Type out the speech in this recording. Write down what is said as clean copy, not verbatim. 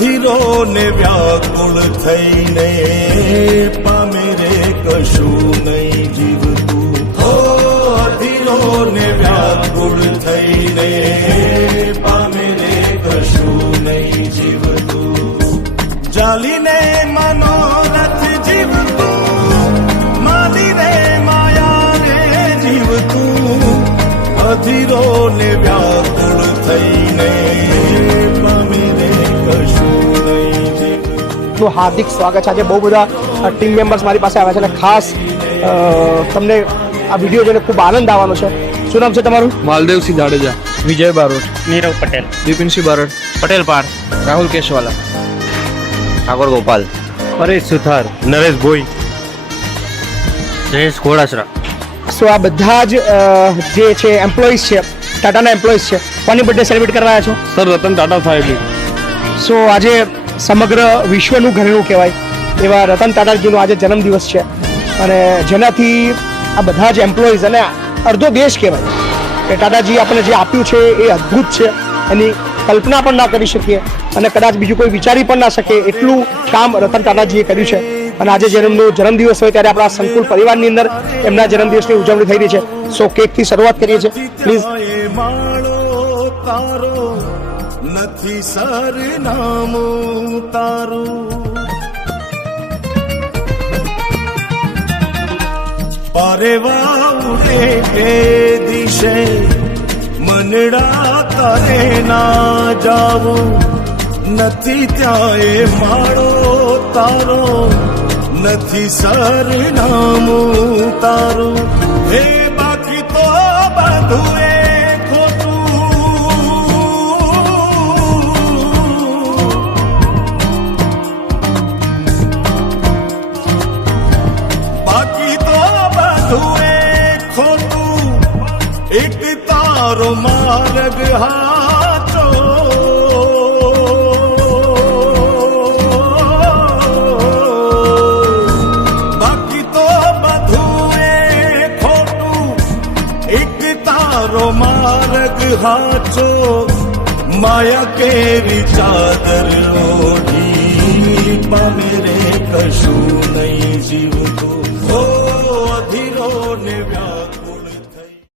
અધીરો ને વ્યાકુળ થઈને પામે રે કશું નહીં જીવતું. હો અધીરો ને વ્યાકુળ થઈને પામે રે કશું નહીં જીવતું. જાલીને મનોરથ જીવતું, માલી રે માયા રે જીવતું. અધીરો ને વ્યાકુળ થઈને પામે રે કશું નહીં જીવતું. હાર્દિક સ્વાગત છે. આજે બહુ બધા ટીમ મેમ્બર્સ મારી પાસે આવ્યા છે અને ખાસ તમને આ વિડીયો જોઈને ખૂબ આનંદ આવવાનો છે. શું નામ છે તમારું? માલદેવસિંહ જાડેજા, વિજય બારોટ, નીરવ પટેલ, બિપિનસિંહ બારોટ, પટેલ પાર, રાહુલ કેશવાલા, ઠાકોર ગોપાલ, પરેશ સુથાર, નરેશ ભોઈ, જયેશ ઘોડાસરા. સો આ બધા જ જે છે એમ્પ્લોઈઝ છે, ટાટાના એમ્પ્લોઈઝ છે. કોની બર્થડે સેલિબ્રેટ કરવા આવ્યા છો? સર રતન ટાટા સાહેબની. સો આજે સમગ્ર વિશ્વનું ઘરેણું કહેવાય એવા રતન ટાટાજીનો આજે જન્મદિવસ છે અને જેનાથી આ બધા જ એમ્પ્લોઈઝ અને અડધો દેશ કહેવાય કે ટાટાજી આપણને જે આપ્યું છે એ અદ્ભુત છે. એની કલ્પના પણ ના કરી શકીએ અને કદાચ બીજું કોઈ વિચારી પણ ના શકે એટલું કામ રતન ટાટાજીએ કર્યું છે. અને આજે જેનો જન્મદિવસ હોય ત્યારે આપણા સંકુલ પરિવારની અંદર એમના જન્મદિવસની ઉજવણી થઈ રહી છે. સો કેકથી શરૂઆત કરીએ છીએ. પ્લીઝ. તારો નથી સરનામું તારું, પારેવા ઉડે કે દિશે મનડા તારે ના જાવું. નથી ત્યાં એ માળો તારો, નથી સરનામું તારું. હે બાકી તો બધું એ એક તારો માર્ગ હાચો. બાકી તો બધું એ ખોટું. એક તારો માર્ગ હાચો. માયા કેરી ચાદર ઓઢી પામે રે કશું નહીં જીવતું.